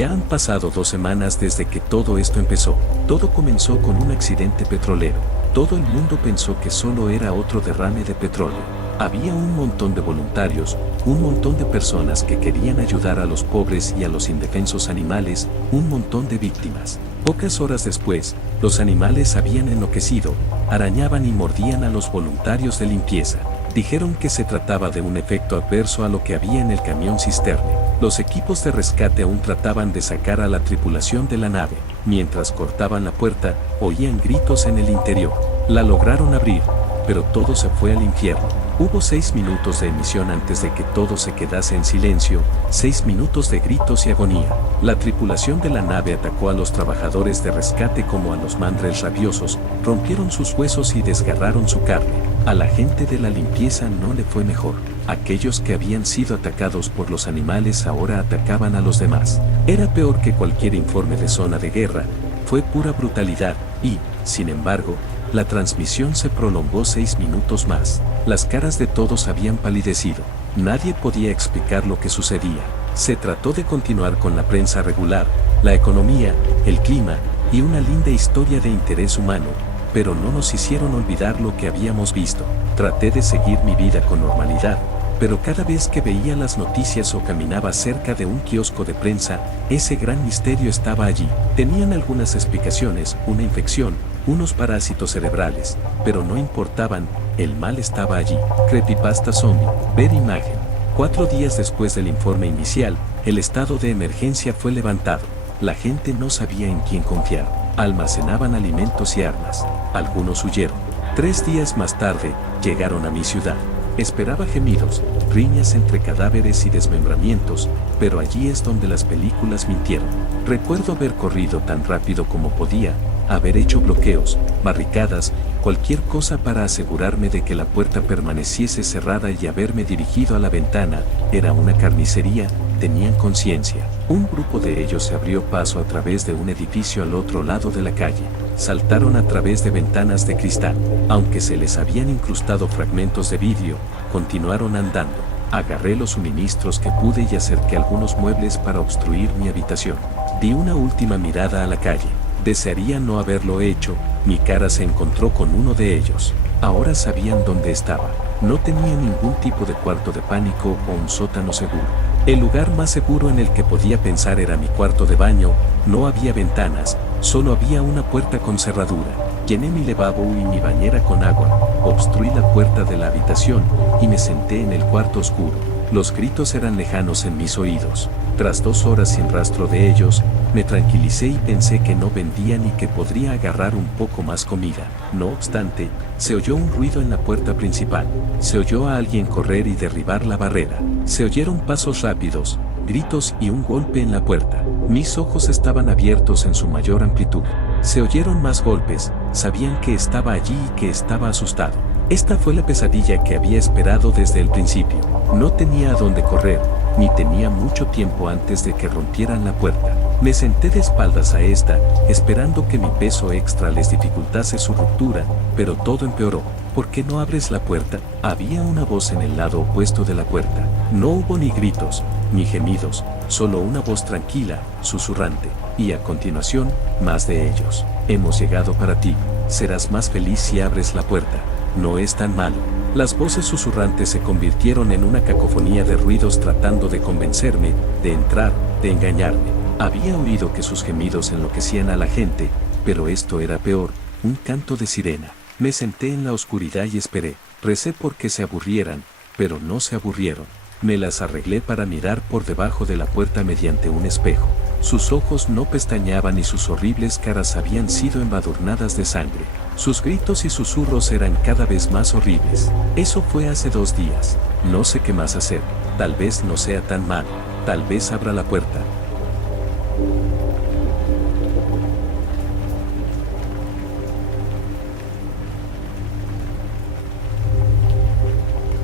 Ya han pasado 2 semanas desde que todo esto empezó. Todo comenzó con un accidente petrolero. Todo el mundo pensó que solo era otro derrame de petróleo. Había un montón de voluntarios, un montón de personas que querían ayudar a los pobres y a los indefensos animales, un montón de víctimas. Pocas horas después, los animales habían enloquecido, arañaban y mordían a los voluntarios de limpieza. Dijeron que se trataba de un efecto adverso a lo que había en el camión cisterne. Los equipos de rescate aún trataban de sacar a la tripulación de la nave. Mientras cortaban la puerta, oían gritos en el interior. La lograron abrir, pero todo se fue al infierno. Hubo 6 minutos de emisión antes de que todo se quedase en silencio, 6 minutos de gritos y agonía. La tripulación de la nave atacó a los trabajadores de rescate como a los mandres rabiosos, rompieron sus huesos y desgarraron su carne. A la gente de la limpieza no le fue mejor. Aquellos que habían sido atacados por los animales ahora atacaban a los demás. Era peor que cualquier informe de zona de guerra, fue pura brutalidad y, sin embargo, la transmisión se prolongó 6 minutos más. Las caras de todos habían palidecido. Nadie podía explicar lo que sucedía. Se trató de continuar con la prensa regular, la economía, el clima y una linda historia de interés humano, pero no nos hicieron olvidar lo que habíamos visto. Traté de seguir mi vida con normalidad, pero cada vez que veía las noticias o caminaba cerca de un kiosco de prensa, ese gran misterio estaba allí. Tenían algunas explicaciones, una infección, unos parásitos cerebrales, pero no importaban, el mal estaba allí. Creepypasta zombie, ver imagen. 4 días después del informe inicial, el estado de emergencia fue levantado. La gente no sabía en quién confiar. Almacenaban alimentos y armas. Algunos huyeron. 3 días más tarde, llegaron a mi ciudad. Esperaba gemidos, riñas entre cadáveres y desmembramientos, pero allí es donde las películas mintieron. Recuerdo haber corrido tan rápido como podía, haber hecho bloqueos, barricadas, cualquier cosa para asegurarme de que la puerta permaneciese cerrada y haberme dirigido a la ventana. Era una carnicería, tenían conciencia. Un grupo de ellos se abrió paso a través de un edificio al otro lado de la calle. Saltaron a través de ventanas de cristal. Aunque se les habían incrustado fragmentos de vidrio, continuaron andando. Agarré los suministros que pude y acerqué algunos muebles para obstruir mi habitación. Di una última mirada a la calle. Desearía no haberlo hecho, mi cara se encontró con uno de ellos. Ahora sabían dónde estaba. No tenía ningún tipo de cuarto de pánico o un sótano seguro. El lugar más seguro en el que podía pensar era mi cuarto de baño. No había ventanas, solo había una puerta con cerradura. Llené mi lavabo y mi bañera con agua, obstruí la puerta de la habitación y me senté en el cuarto oscuro. Los gritos eran lejanos en mis oídos. Tras 2 horas sin rastro de ellos, me tranquilicé y pensé que no vendían y que podría agarrar un poco más comida. No obstante, se oyó un ruido en la puerta principal. Se oyó a alguien correr y derribar la barrera. Se oyeron pasos rápidos, gritos y un golpe en la puerta. Mis ojos estaban abiertos en su mayor amplitud. Se oyeron más golpes, sabían que estaba allí y que estaba asustado. Esta fue la pesadilla que había esperado desde el principio. No tenía a dónde correr, ni tenía mucho tiempo antes de que rompieran la puerta. Me senté de espaldas a esta, esperando que mi peso extra les dificultase su ruptura, pero todo empeoró. ¿Por qué no abres la puerta? Había una voz en el lado opuesto de la puerta. No hubo ni gritos, ni gemidos, solo una voz tranquila, susurrante, y a continuación, más de ellos. Hemos llegado para ti, serás más feliz si abres la puerta. No es tan malo. Las voces susurrantes se convirtieron en una cacofonía de ruidos tratando de convencerme, de entrar, de engañarme. Había oído que sus gemidos enloquecían a la gente, pero esto era peor, un canto de sirena. Me senté en la oscuridad y esperé. Recé porque se aburrieran, pero no se aburrieron. Me las arreglé para mirar por debajo de la puerta mediante un espejo. Sus ojos no pestañeaban y sus horribles caras habían sido embadurnadas de sangre. Sus gritos y susurros eran cada vez más horribles. Eso fue hace 2 días. No sé qué más hacer. Tal vez no sea tan malo. Tal vez abra la puerta.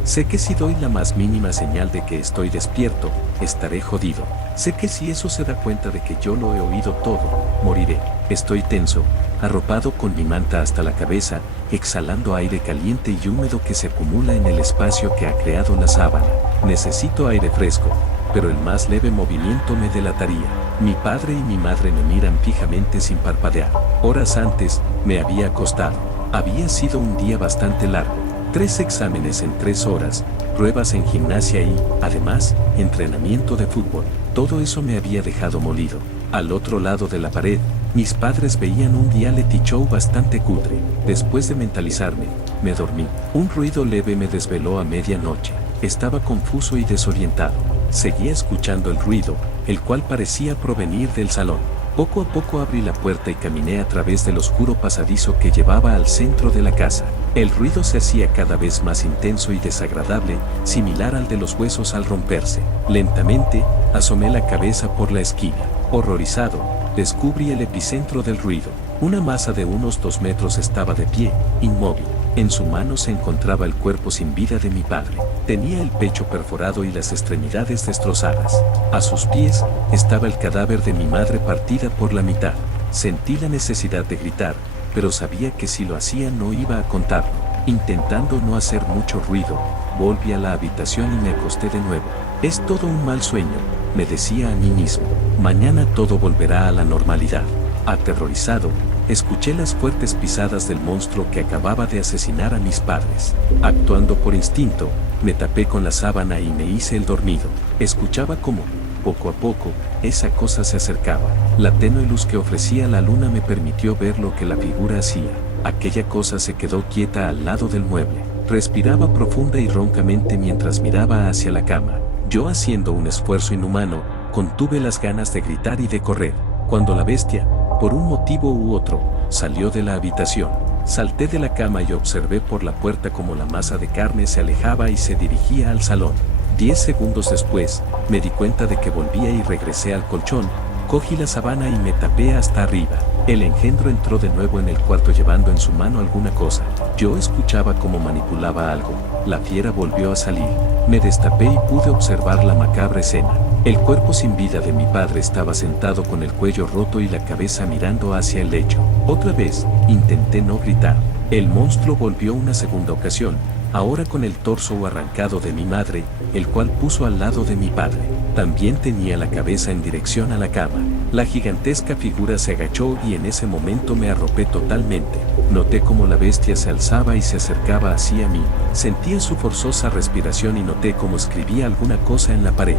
Sé que si doy la más mínima señal de que estoy despierto, estaré jodido. Sé que si eso se da cuenta de que yo lo he oído todo, moriré. Estoy tenso, arropado con mi manta hasta la cabeza, exhalando aire caliente y húmedo que se acumula en el espacio que ha creado la sábana. Necesito aire fresco, pero el más leve movimiento me delataría. Mi padre y mi madre me miran fijamente sin parpadear. Horas antes, me había acostado. Había sido un día bastante largo. 3 exámenes en 3 horas, pruebas en gimnasia y, además, entrenamiento de fútbol. Todo eso me había dejado molido. Al otro lado de la pared, mis padres veían un reality show bastante cutre. Después de mentalizarme, me dormí. Un ruido leve me desveló a medianoche. Estaba confuso y desorientado. Seguía escuchando el ruido, el cual parecía provenir del salón. Poco a poco abrí la puerta y caminé a través del oscuro pasadizo que llevaba al centro de la casa. El ruido se hacía cada vez más intenso y desagradable, similar al de los huesos al romperse. Lentamente, asomé la cabeza por la esquina. Horrorizado, descubrí el epicentro del ruido. Una masa de unos 2 metros estaba de pie, inmóvil. En su mano se encontraba el cuerpo sin vida de mi padre. Tenía el pecho perforado y las extremidades destrozadas. A sus pies estaba el cadáver de mi madre partida por la mitad. Sentí la necesidad de gritar, pero sabía que si lo hacía no iba a contarlo. Intentando no hacer mucho ruido, volví a la habitación y me acosté de nuevo. Es todo un mal sueño, me decía a mí mismo. Mañana todo volverá a la normalidad. Aterrorizado, escuché las fuertes pisadas del monstruo que acababa de asesinar a mis padres. Actuando por instinto, me tapé con la sábana y me hice el dormido. Escuchaba cómo, poco a poco, esa cosa se acercaba. La tenue luz que ofrecía la luna me permitió ver lo que la figura hacía. Aquella cosa se quedó quieta al lado del mueble. Respiraba profunda y roncamente mientras miraba hacia la cama. Yo, haciendo un esfuerzo inhumano, contuve las ganas de gritar y de correr. Cuando la bestia, por un motivo u otro, salió de la habitación. Salté de la cama y observé por la puerta cómo la masa de carne se alejaba y se dirigía al salón. 10 segundos después, me di cuenta de que volvía y regresé al colchón. Cogí la sábana y me tapé hasta arriba. El engendro entró de nuevo en el cuarto llevando en su mano alguna cosa. Yo escuchaba cómo manipulaba algo. La fiera volvió a salir. Me destapé y pude observar la macabra escena. El cuerpo sin vida de mi padre estaba sentado con el cuello roto y la cabeza mirando hacia el lecho. Otra vez, intenté no gritar. El monstruo volvió una segunda ocasión, ahora con el torso arrancado de mi madre, el cual puso al lado de mi padre. También tenía la cabeza en dirección a la cama. La gigantesca figura se agachó y en ese momento me arropé totalmente. Noté cómo la bestia se alzaba y se acercaba hacia mí. Sentía su forzosa respiración y noté cómo escribía alguna cosa en la pared.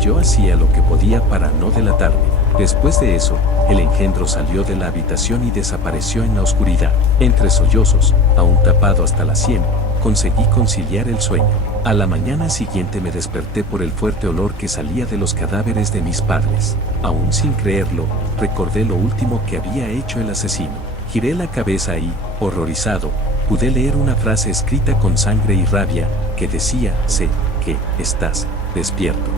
Yo hacía lo que podía para no delatarme. Después de eso, el engendro salió de la habitación y desapareció en la oscuridad. Entre sollozos, aún tapado hasta la sien, conseguí conciliar el sueño. A la mañana siguiente me desperté por el fuerte olor que salía de los cadáveres de mis padres. Aún sin creerlo, recordé lo último que había hecho el asesino. Giré la cabeza y, horrorizado, pude leer una frase escrita con sangre y rabia, que decía: sé que estás despierto.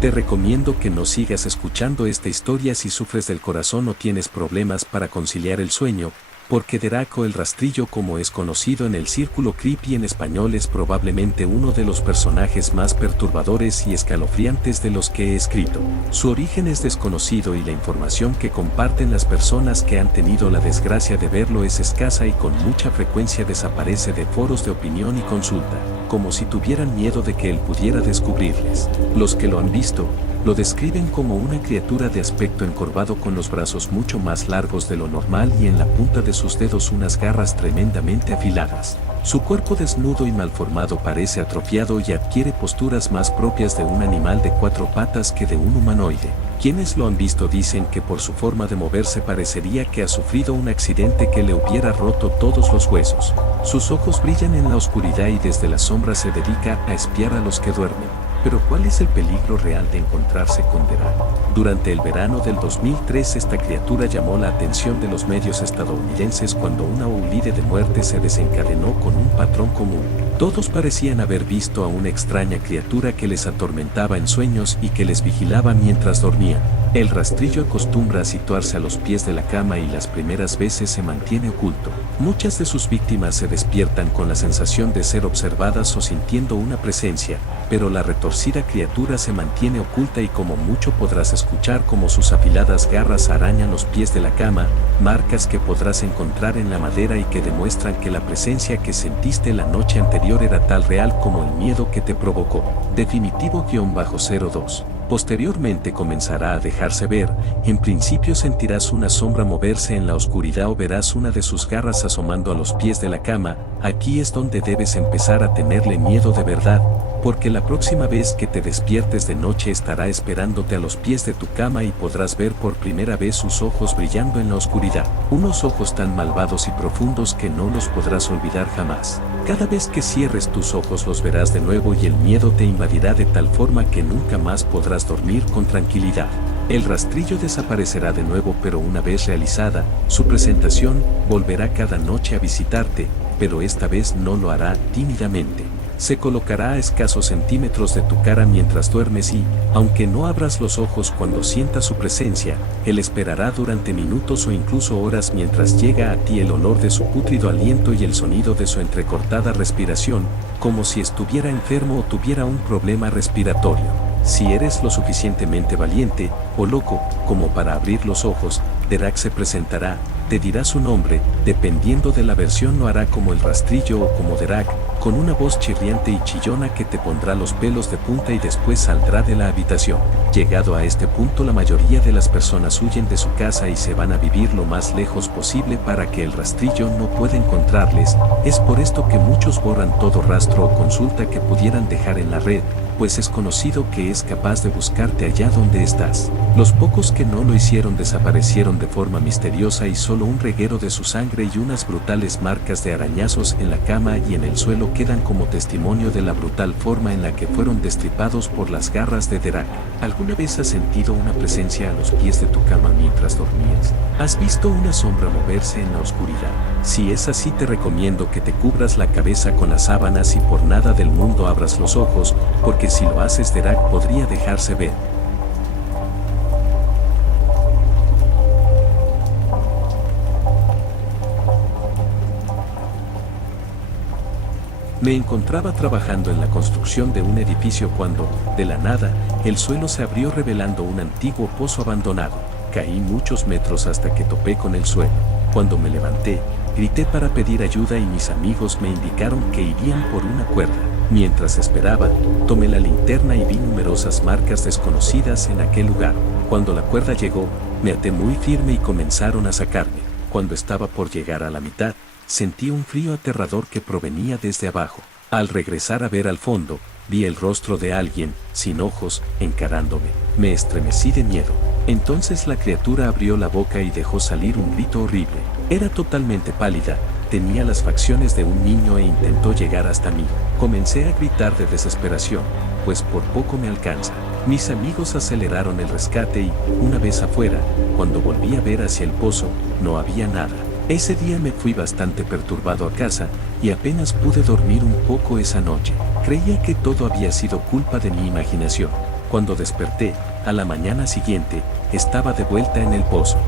Te recomiendo que no sigas escuchando esta historia si sufres del corazón o tienes problemas para conciliar el sueño, porque Draco el Rastrillo, como es conocido en el círculo creepy en español, es probablemente uno de los personajes más perturbadores y escalofriantes de los que he escrito. Su origen es desconocido y la información que comparten las personas que han tenido la desgracia de verlo es escasa y con mucha frecuencia desaparece de foros de opinión y consulta, como si tuvieran miedo de que él pudiera descubrirles. Los que lo han visto, lo describen como una criatura de aspecto encorvado con los brazos mucho más largos de lo normal y en la punta de sus dedos unas garras tremendamente afiladas. Su cuerpo desnudo y malformado parece atrofiado y adquiere posturas más propias de un animal de 4 patas que de un humanoide. Quienes lo han visto dicen que por su forma de moverse parecería que ha sufrido un accidente que le hubiera roto todos los huesos. Sus ojos brillan en la oscuridad y desde la sombra se dedica a espiar a los que duermen. Pero ¿cuál es el peligro real de encontrarse con Draco? Durante el verano del 2003 esta criatura llamó la atención de los medios estadounidenses cuando una oleada de muerte se desencadenó con un patrón común. Todos parecían haber visto a una extraña criatura que les atormentaba en sueños y que les vigilaba mientras dormían. El rastrillo acostumbra a situarse a los pies de la cama y las primeras veces se mantiene oculto. Muchas de sus víctimas se despiertan con la sensación de ser observadas o sintiendo una presencia, pero la retorcida criatura se mantiene oculta y como mucho podrás escuchar como sus afiladas garras arañan los pies de la cama, marcas que podrás encontrar en la madera y que demuestran que la presencia que sentiste la noche anterior era tal real como el miedo que te provocó. Definitivo-02. Posteriormente comenzará a dejarse ver, en principio sentirás una sombra moverse en la oscuridad o verás una de sus garras asomando a los pies de la cama. Aquí es donde debes empezar a tenerle miedo de verdad, porque la próxima vez que te despiertes de noche estará esperándote a los pies de tu cama y podrás ver por primera vez sus ojos brillando en la oscuridad, unos ojos tan malvados y profundos que no los podrás olvidar jamás. Cada vez que cierres tus ojos los verás de nuevo y el miedo te invadirá de tal forma que nunca más podrás dormir con tranquilidad. El rastrillo desaparecerá de nuevo, pero una vez realizada su presentación, volverá cada noche a visitarte, pero esta vez no lo hará tímidamente. Se colocará a escasos centímetros de tu cara mientras duermes y, aunque no abras los ojos cuando sientas su presencia, él esperará durante minutos o incluso horas mientras llega a ti el olor de su pútrido aliento y el sonido de su entrecortada respiración, como si estuviera enfermo o tuviera un problema respiratorio. Si eres lo suficientemente valiente o loco como para abrir los ojos, Derak se presentará, te dirá su nombre, dependiendo de la versión lo hará como el rastrillo o como Derak, con una voz chirriante y chillona que te pondrá los pelos de punta y después saldrá de la habitación. Llegado a este punto, la mayoría de las personas huyen de su casa y se van a vivir lo más lejos posible para que el rastrillo no pueda encontrarles. Es por esto que muchos borran todo rastro o consulta que pudieran dejar en la red, pues es conocido que es capaz de buscarte allá donde estás. Los pocos que no lo hicieron desaparecieron de forma misteriosa y solo un reguero de su sangre y unas brutales marcas de arañazos en la cama y en el suelo quedan como testimonio de la brutal forma en la que fueron destripados por las garras de Derak. ¿Alguna vez has sentido una presencia a los pies de tu cama mientras dormías? ¿Has visto una sombra moverse en la oscuridad? Si es así, te recomiendo que te cubras la cabeza con las sábanas y por nada del mundo abras los ojos, porque si lo haces, Derak podría dejarse ver. Me encontraba trabajando en la construcción de un edificio cuando, de la nada, el suelo se abrió revelando un antiguo pozo abandonado. Caí muchos metros hasta que topé con el suelo. Cuando me levanté, grité para pedir ayuda y mis amigos me indicaron que irían por una cuerda. Mientras esperaba, tomé la linterna y vi numerosas marcas desconocidas en aquel lugar. Cuando la cuerda llegó, me até muy firme y comenzaron a sacarme. Cuando estaba por llegar a la mitad, sentí un frío aterrador que provenía desde abajo. Al regresar a ver al fondo, vi el rostro de alguien, sin ojos, encarándome. Me estremecí de miedo. Entonces la criatura abrió la boca y dejó salir un grito horrible. Era totalmente pálida, tenía las facciones de un niño e intentó llegar hasta mí. Comencé a gritar de desesperación, pues por poco me alcanza. Mis amigos aceleraron el rescate y, una vez afuera, cuando volví a ver hacia el pozo, no había nada. Ese día me fui bastante perturbado a casa y apenas pude dormir un poco esa noche. Creía que todo había sido culpa de mi imaginación. Cuando desperté, a la mañana siguiente, estaba de vuelta en el pozo.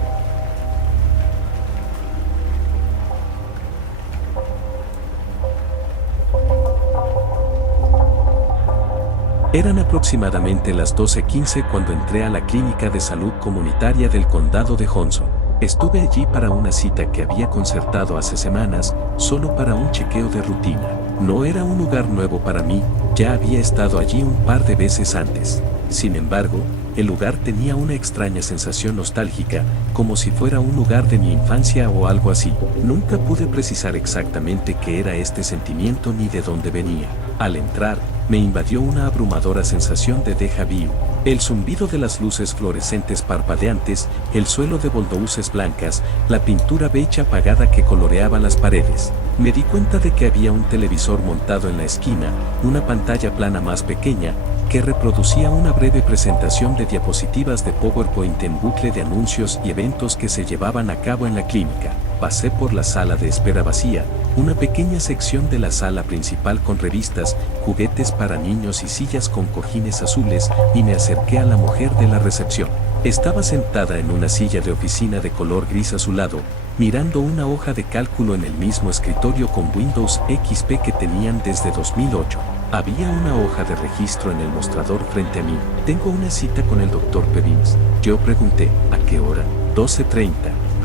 Eran aproximadamente las 12:15 cuando entré a la clínica de salud comunitaria del condado de Johnson. Estuve allí para una cita que había concertado hace semanas, solo para un chequeo de rutina. No era un lugar nuevo para mí, ya había estado allí un par de veces antes. Sin embargo, el lugar tenía una extraña sensación nostálgica, como si fuera un lugar de mi infancia o algo así. Nunca pude precisar exactamente qué era este sentimiento ni de dónde venía. Al entrar, me invadió una abrumadora sensación de déjà vu. El zumbido de las luces fluorescentes parpadeantes, el suelo de baldosas blancas, la pintura beige apagada que coloreaba las paredes. Me di cuenta de que había un televisor montado en la esquina, una pantalla plana más pequeña, que reproducía una breve presentación de diapositivas de PowerPoint en bucle de anuncios y eventos que se llevaban a cabo en la clínica. Pasé por la sala de espera vacía, una pequeña sección de la sala principal con revistas, juguetes para niños y sillas con cojines azules, y me acerqué a la mujer de la recepción. Estaba sentada en una silla de oficina de color gris azulado, mirando una hoja de cálculo en el mismo escritorio con Windows XP que tenían desde 2008. Había una hoja de registro en el mostrador frente a mí. Tengo una cita con el Dr. Pevins. Yo pregunté, ¿a qué hora? 12:30,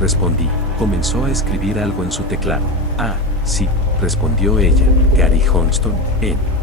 respondí. Comenzó a escribir algo en su teclado. Ah, sí, respondió ella. Gary Johnston,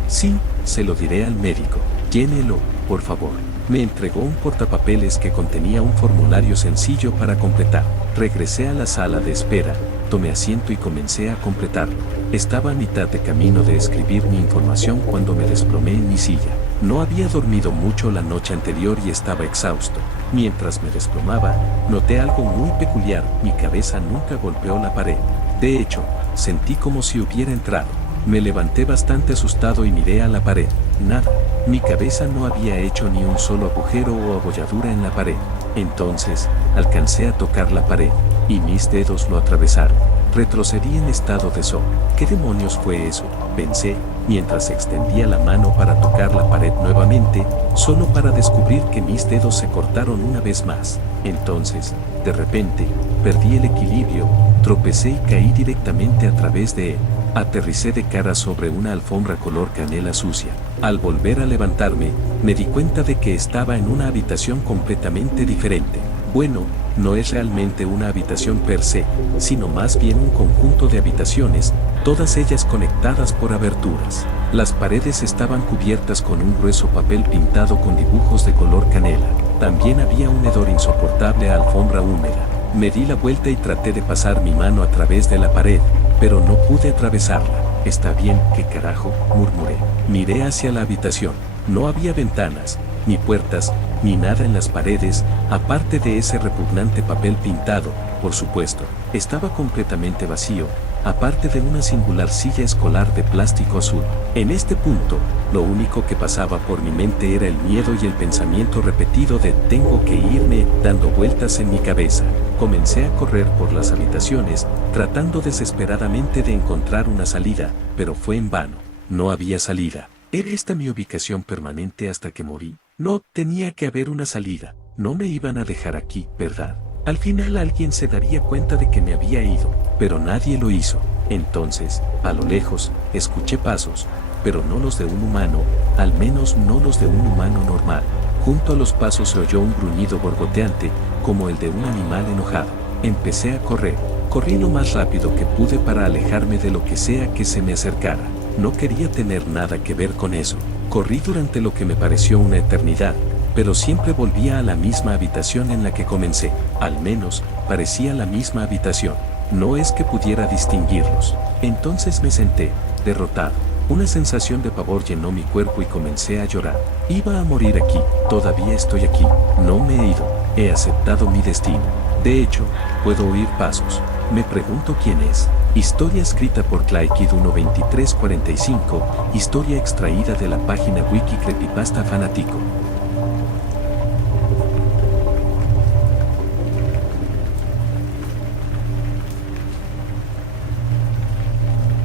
sí, se lo diré al médico. Llénelo, por favor. Me entregó un portapapeles que contenía un formulario sencillo para completar. Regresé a la sala de espera, tomé asiento y comencé a completarlo. Estaba a mitad de camino de escribir mi información cuando me desplomé en mi silla. No había dormido mucho la noche anterior y estaba exhausto. Mientras me desplomaba, noté algo muy peculiar. Mi cabeza nunca golpeó la pared. De hecho, sentí como si hubiera entrado. Me levanté bastante asustado y miré a la pared. Nada. Mi cabeza no había hecho ni un solo agujero o abolladura en la pared. Entonces, alcancé a tocar la pared, y mis dedos lo atravesaron. Retrocedí en estado de shock. ¿Qué demonios fue eso?, pensé, mientras extendía la mano para tocar la pared nuevamente, solo para descubrir que mis dedos se cortaron una vez más. Entonces, de repente, perdí el equilibrio, tropecé y caí directamente a través de él. Aterricé de cara sobre una alfombra color canela sucia. Al volver a levantarme, me di cuenta de que estaba en una habitación completamente diferente. Bueno, no es realmente una habitación per se, sino más bien un conjunto de habitaciones, todas ellas conectadas por aberturas. Las paredes estaban cubiertas con un grueso papel pintado con dibujos de color canela. También había un hedor insoportable a alfombra húmeda. Me di la vuelta y traté de pasar mi mano a través de la pared, pero no pude atravesarla. Está bien, ¿qué carajo?, murmuré. Miré hacia la habitación. No había ventanas, ni puertas, ni nada en las paredes, aparte de ese repugnante papel pintado, por supuesto. Estaba completamente vacío, aparte de una singular silla escolar de plástico azul. En este punto, lo único que pasaba por mi mente era el miedo y el pensamiento repetido de tengo que irme, dando vueltas en mi cabeza. Comencé a correr por las habitaciones, tratando desesperadamente de encontrar una salida, pero fue en vano. No había salida. ¿Era esta mi ubicación permanente hasta que morí? No, tenía que haber una salida. No me iban a dejar aquí, ¿verdad? Al final alguien se daría cuenta de que me había ido, pero nadie lo hizo. Entonces, a lo lejos, escuché pasos, pero no los de un humano, al menos no los de un humano normal. Junto a los pasos se oyó un gruñido borboteante, como el de un animal enojado. Empecé a correr. Corrí lo más rápido que pude para alejarme de lo que sea que se me acercara. No quería tener nada que ver con eso. Corrí durante lo que me pareció una eternidad, pero siempre volvía a la misma habitación en la que comencé. Al menos, parecía la misma habitación. No es que pudiera distinguirlos. Entonces me senté, derrotado. Una sensación de pavor llenó mi cuerpo y comencé a llorar. Iba a morir aquí. Todavía estoy aquí. No me he ido. He aceptado mi destino. De hecho, puedo oír pasos. Me pregunto quién es. Historia escrita por Claykid 12345, historia extraída de la página Wiki Creepypasta Fanático.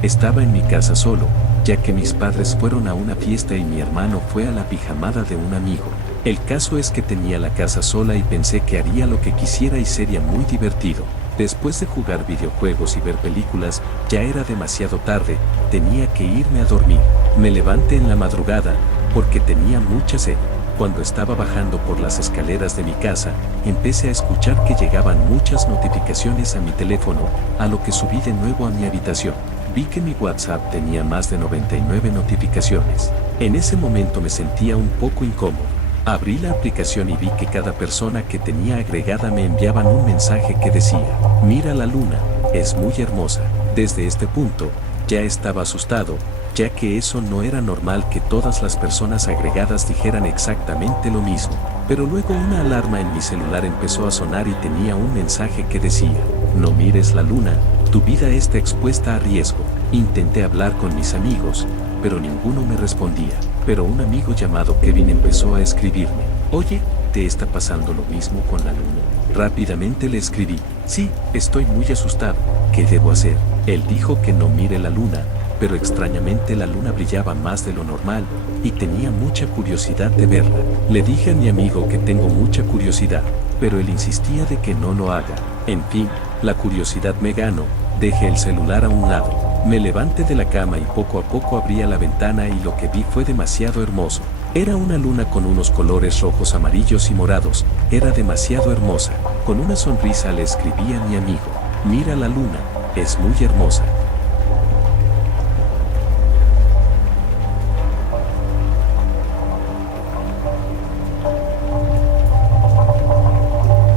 Estaba en mi casa solo, ya que mis padres fueron a una fiesta y mi hermano fue a la pijamada de un amigo. El caso es que tenía la casa sola y pensé que haría lo que quisiera y sería muy divertido. Después de jugar videojuegos y ver películas, ya era demasiado tarde, tenía que irme a dormir. Me levanté en la madrugada, porque tenía mucha sed. Cuando estaba bajando por las escaleras de mi casa, empecé a escuchar que llegaban muchas notificaciones a mi teléfono, a lo que subí de nuevo a mi habitación. Vi que mi WhatsApp tenía más de 99 notificaciones. En ese momento me sentía un poco incómodo. Abrí la aplicación y vi que cada persona que tenía agregada me enviaban un mensaje que decía, mira la luna, es muy hermosa. Desde este punto, ya estaba asustado, ya que eso no era normal que todas las personas agregadas dijeran exactamente lo mismo. Pero luego una alarma en mi celular empezó a sonar y tenía un mensaje que decía, no mires la luna, tu vida está expuesta a riesgo. Intenté hablar con mis amigos, pero ninguno me respondía. Pero un amigo llamado Kevin empezó a escribirme, oye, ¿te está pasando lo mismo con la luna? Rápidamente le escribí, sí, estoy muy asustado, ¿qué debo hacer? Él dijo que no mire la luna, pero extrañamente la luna brillaba más de lo normal, y tenía mucha curiosidad de verla. Le dije a mi amigo que tengo mucha curiosidad, pero él insistía de que no lo haga. En fin, la curiosidad me ganó, dejé el celular a un lado. Me levanté de la cama y poco a poco abría la ventana y lo que vi fue demasiado hermoso. Era una luna con unos colores rojos, amarillos y morados. Era demasiado hermosa. Con una sonrisa le escribí a mi amigo: mira la luna, es muy hermosa.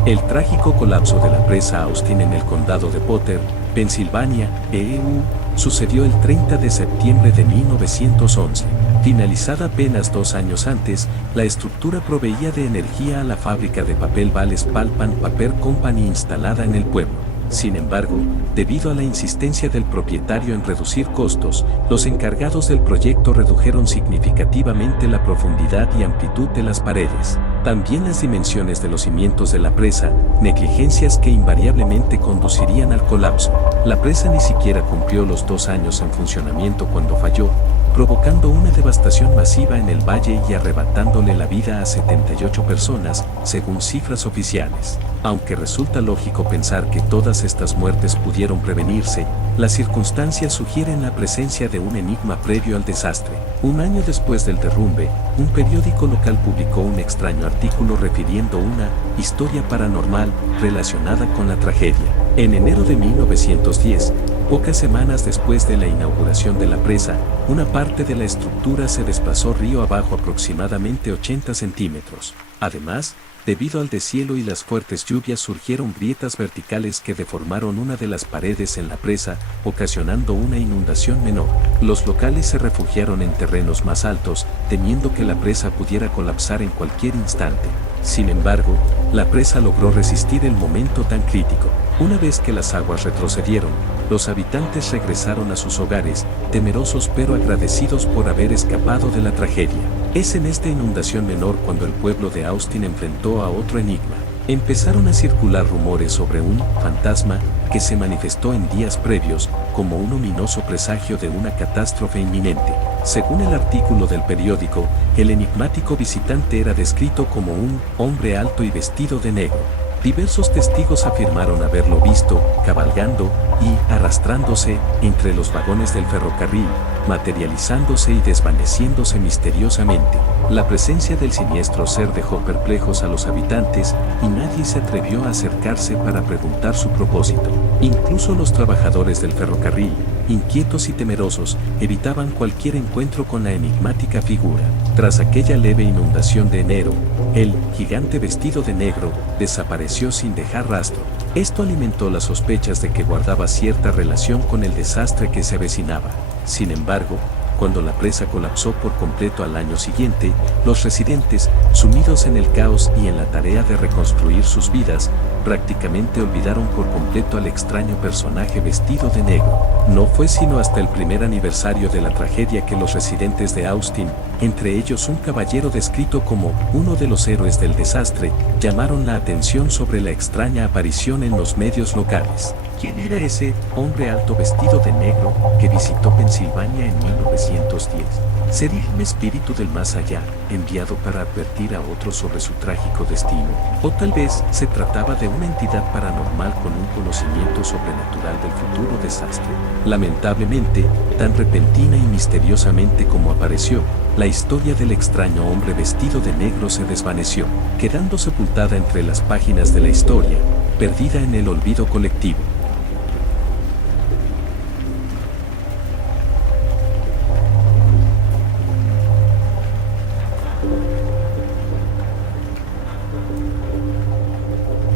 El trágico colapso de la presa Austin en el condado de Potter, Pensilvania, EU, sucedió el 30 de septiembre de 1911. Finalizada apenas 2 años antes, la estructura proveía de energía a la fábrica de papel Vales Pulp and Paper Company instalada en el pueblo. Sin embargo, debido a la insistencia del propietario en reducir costos, los encargados del proyecto redujeron significativamente la profundidad y amplitud de las paredes. También las dimensiones de los cimientos de la presa, negligencias que invariablemente conducirían al colapso. La presa ni siquiera cumplió los 2 años en funcionamiento cuando falló, provocando una devastación masiva en el valle y arrebatándole la vida a 78 personas, según cifras oficiales. Aunque resulta lógico pensar que todas estas muertes pudieron prevenirse, las circunstancias sugieren la presencia de un enigma previo al desastre. 1 año después del derrumbe, un periódico local publicó un extraño artículo refiriendo una historia paranormal relacionada con la tragedia. En enero de 1910, pocas semanas después de la inauguración de la presa, una parte de la estructura se desplazó río abajo aproximadamente 80 centímetros. Además, debido al deshielo y las fuertes lluvias surgieron grietas verticales que deformaron una de las paredes en la presa, ocasionando una inundación menor. Los locales se refugiaron en terrenos más altos, temiendo que la presa pudiera colapsar en cualquier instante. Sin embargo, la presa logró resistir el momento tan crítico. Una vez que las aguas retrocedieron, los habitantes regresaron a sus hogares, temerosos pero agradecidos por haber escapado de la tragedia. Es en esta inundación menor cuando el pueblo de Austin enfrentó a otro enigma. Empezaron a circular rumores sobre un fantasma que se manifestó en días previos como un ominoso presagio de una catástrofe inminente. Según el artículo del periódico, el enigmático visitante era descrito como un hombre alto y vestido de negro. Diversos testigos afirmaron haberlo visto cabalgando y arrastrándose entre los vagones del ferrocarril, materializándose y desvaneciéndose misteriosamente. La presencia del siniestro ser dejó perplejos a los habitantes y nadie se atrevió a acercarse para preguntar su propósito. Incluso los trabajadores del ferrocarril, inquietos y temerosos, evitaban cualquier encuentro con la enigmática figura. Tras aquella leve inundación de enero, el gigante vestido de negro desapareció sin dejar rastro. Esto alimentó las sospechas de que guardaba cierta relación con el desastre que se avecinaba. Sin embargo, cuando la presa colapsó por completo al año siguiente, los residentes, sumidos en el caos y en la tarea de reconstruir sus vidas, prácticamente olvidaron por completo al extraño personaje vestido de negro. No fue sino hasta el primer aniversario de la tragedia que los residentes de Austin, entre ellos un caballero descrito como uno de los héroes del desastre, llamaron la atención sobre la extraña aparición en los medios locales. ¿Quién era ese hombre alto vestido de negro que visitó Pensilvania en 1910? ¿Sería un espíritu del más allá, enviado para advertir a otros sobre su trágico destino? ¿O tal vez se trataba de una entidad paranormal con un conocimiento sobrenatural del futuro desastre? Lamentablemente, tan repentina y misteriosamente como apareció, la historia del extraño hombre vestido de negro se desvaneció, quedando sepultada entre las páginas de la historia, perdida en el olvido colectivo.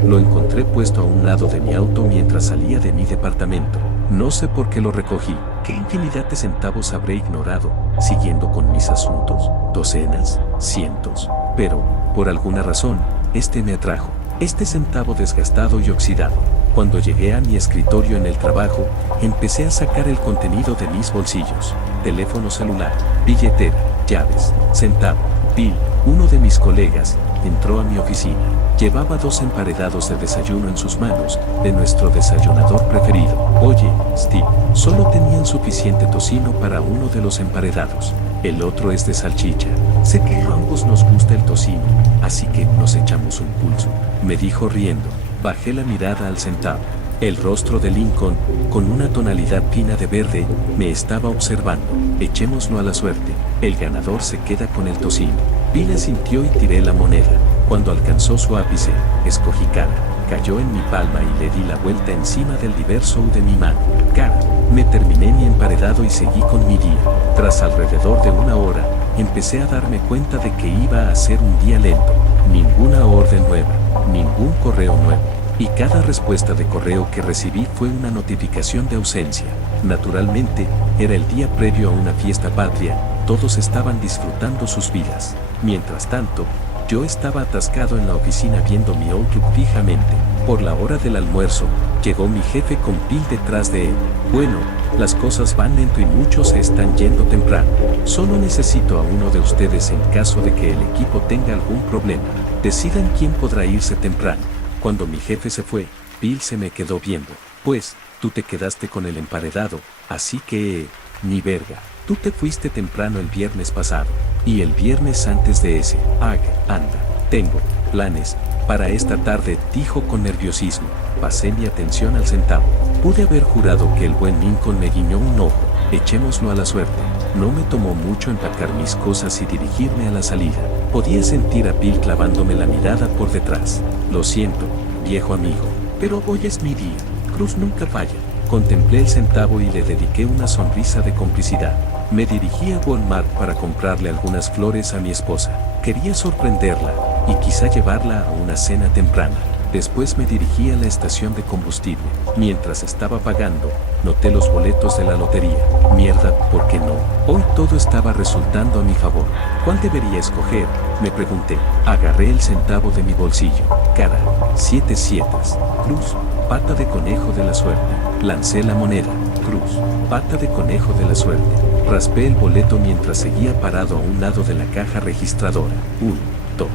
Lo encontré puesto a un lado de mi auto mientras salía de mi departamento. No sé por qué lo recogí. ¿Qué infinidad de centavos habré ignorado, siguiendo con mis asuntos? Docenas, cientos. Pero, por alguna razón, este me atrajo. Este centavo desgastado y oxidado. Cuando llegué a mi escritorio en el trabajo, empecé a sacar el contenido de mis bolsillos. Teléfono celular, billetera, llaves, centavo. Bill, uno de mis colegas, entró a mi oficina. Llevaba 2 emparedados de desayuno en sus manos, de nuestro desayunador preferido. Oye, Steve, solo tenían suficiente tocino para uno de los emparedados. El otro es de salchicha. Sé que a ambos nos gusta el tocino, así que nos echamos un pulso, me dijo riendo. Bajé la mirada al centavo. El rostro de Lincoln, con una tonalidad fina de verde, me estaba observando. Echémoslo a la suerte. El ganador se queda con el tocino. Bill asintió y tiré la moneda. Cuando alcanzó su ápice, escogí cara. Cayó en mi palma y le di la vuelta encima del diverso de mi mano. Cara. Me terminé mi emparedado y seguí con mi día. Tras alrededor de 1 hora, empecé a darme cuenta de que iba a ser un día lento. Ninguna orden nueva, ningún correo nuevo. Y cada respuesta de correo que recibí fue una notificación de ausencia. Naturalmente, era el día previo a una fiesta patria, todos estaban disfrutando sus vidas. Mientras tanto, yo estaba atascado en la oficina viendo mi Outlook fijamente. Por la hora del almuerzo, llegó mi jefe con Bill detrás de él. Bueno, las cosas van lento y muchos se están yendo temprano. Solo necesito a uno de ustedes en caso de que el equipo tenga algún problema. Decidan quién podrá irse temprano. Cuando mi jefe se fue, Bill se me quedó viendo. Pues, tú te quedaste con el emparedado, así que... ni verga. Tú te fuiste temprano el viernes pasado. Y el viernes antes de ese. Anda. Tengo planes para esta tarde, dijo con nerviosismo. Pasé mi atención al centavo. Pude haber jurado que el buen Lincoln me guiñó un ojo. Echémoslo a la suerte. No me tomó mucho empacar mis cosas y dirigirme a la salida. Podía sentir a Bill clavándome la mirada por detrás. Lo siento, viejo amigo, pero hoy es mi día. Cruz nunca falla. Contemplé el centavo y le dediqué una sonrisa de complicidad. Me dirigí a Walmart para comprarle algunas flores a mi esposa. Quería sorprenderla y quizá llevarla a una cena temprana. Después me dirigí a la estación de combustible. Mientras estaba pagando, noté los boletos de la lotería. Mierda, ¿por qué no? Hoy todo estaba resultando a mi favor. ¿Cuál debería escoger? Me pregunté. Agarré el centavo de mi bolsillo. Cara, 7 sietas. Cruz, pata de conejo de la suerte. Lancé la moneda. Cruz, pata de conejo de la suerte. Raspé el boleto mientras seguía parado a un lado de la caja registradora. 1, 2,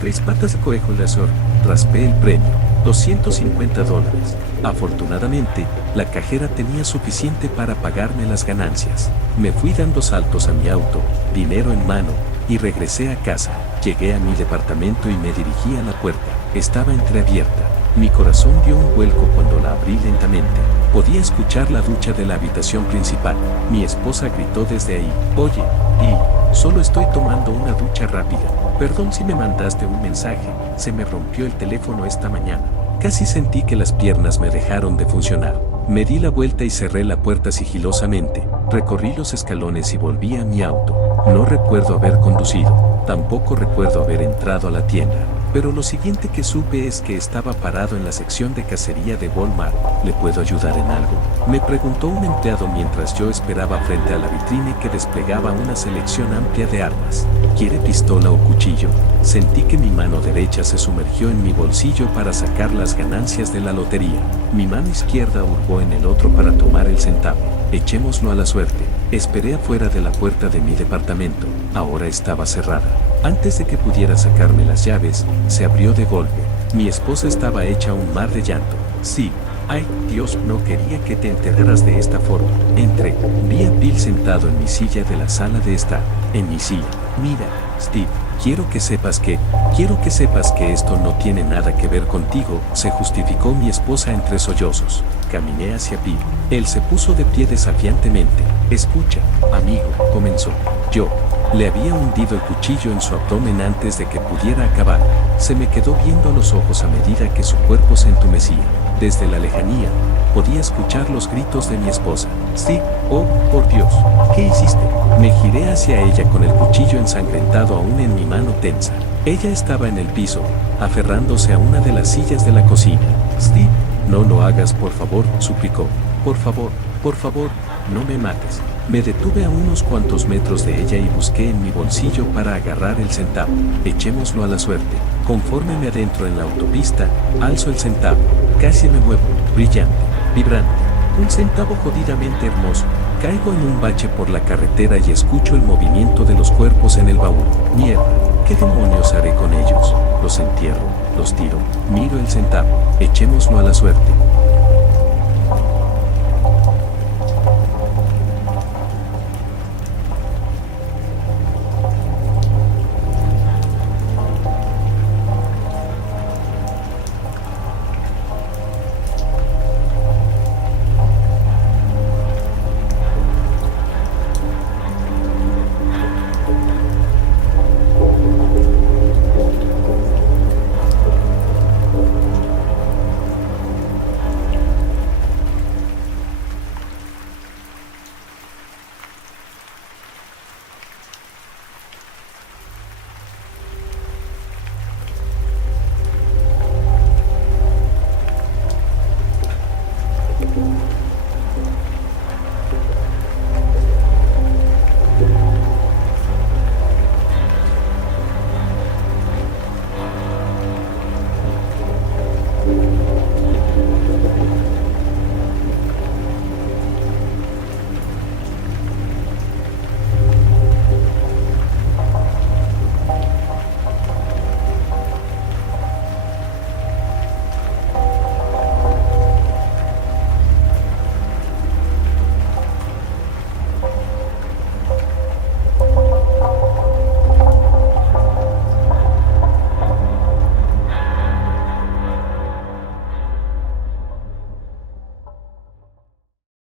3 patas de conejo de la suerte. Raspé el premio. $250. Afortunadamente, la cajera tenía suficiente para pagarme las ganancias. Me fui dando saltos a mi auto, dinero en mano, y regresé a casa. Llegué a mi departamento y me dirigí a la puerta. Estaba entreabierta. Mi corazón dio un vuelco cuando la abrí lentamente. Podía escuchar la ducha de la habitación principal. Mi esposa gritó desde ahí. Oye, solo estoy tomando una ducha rápida. Perdón si me mandaste un mensaje. Se me rompió el teléfono esta mañana. Casi sentí que las piernas me dejaron de funcionar. Me di la vuelta y cerré la puerta sigilosamente. Recorrí los escalones y volví a mi auto. No recuerdo haber conducido. Tampoco recuerdo haber entrado a la tienda. Pero lo siguiente que supe es que estaba parado en la sección de cacería de Walmart. ¿Le puedo ayudar en algo?, me preguntó un empleado mientras yo esperaba frente a la vitrina que desplegaba una selección amplia de armas. ¿Quiere pistola o cuchillo? Sentí que mi mano derecha se sumergió en mi bolsillo para sacar las ganancias de la lotería. Mi mano izquierda hurgó en el otro para tomar el centavo. Echémoslo a la suerte. Esperé afuera de la puerta de mi departamento. Ahora estaba cerrada. Antes de que pudiera sacarme las llaves, se abrió de golpe. Mi esposa estaba hecha un mar de llanto. Sí. Ay, Dios, no quería que te enteraras de esta forma. Entré. Vi a Bill sentado en mi silla de la sala de estar. En mi silla. Mira, Steve, quiero que sepas que esto no tiene nada que ver contigo, se justificó mi esposa entre sollozos. Caminé hacia Bill. Él se puso de pie desafiantemente. Escucha, amigo, comenzó. Yo le había hundido el cuchillo en su abdomen antes de que pudiera acabar. Se me quedó viendo a los ojos a medida que su cuerpo se entumecía. Desde la lejanía, podía escuchar los gritos de mi esposa. Sí, oh, por Dios, ¿qué hiciste? Me giré hacia ella con el cuchillo ensangrentado aún en mi mano tensa. Ella estaba en el piso, aferrándose a una de las sillas de la cocina. Steve, no lo hagas, por favor, suplicó. Por favor, no me mates. Me detuve a unos cuantos metros de ella y busqué en mi bolsillo para agarrar el centavo. Echémoslo a la suerte. Conforme me adentro en la autopista, alzo el centavo. Casi me muevo. Brillante, vibrante. Un centavo jodidamente hermoso. Caigo en un bache por la carretera y escucho el movimiento de los cuerpos en el baúl. Mierda, ¿qué demonios haré con ellos? Los entierro, los tiro, miro el centavo, echémoslo a la suerte.